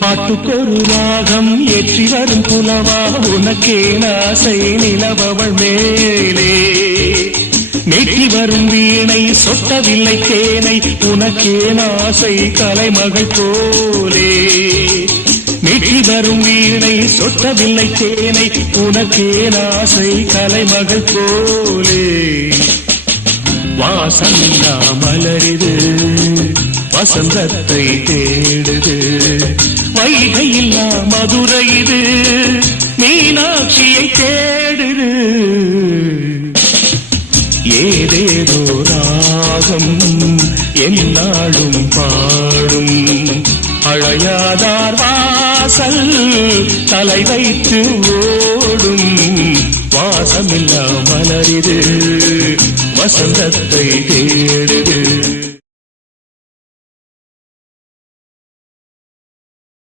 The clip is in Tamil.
பாட்டுக்கொரு ராகம் ஏற்றி வரும் புலவா உனக்கே ஆசை நிலவவள் மேலே நெட்டி வரும் வீணை சொட்டவில்லை தேனை உனக்கே ஆசை கலைமகள் போலே நெட்டி வரும் வீணை சொட்டவில்லை தேனை உனக்கே ஆசை கலைமகள் போலே வாசமில்லா மலரிது வசந்தத்தை தேடுது வைகையில்லா மதுரை இது மீனாட்சியை தேடுது ஏதேதோ ராகம் என்னாலும் பாடும் அழையாதார் வாசல் தலை வைத்து ஓடும் வாசமில்லா மலரிது வசந்தத்தை தேடுது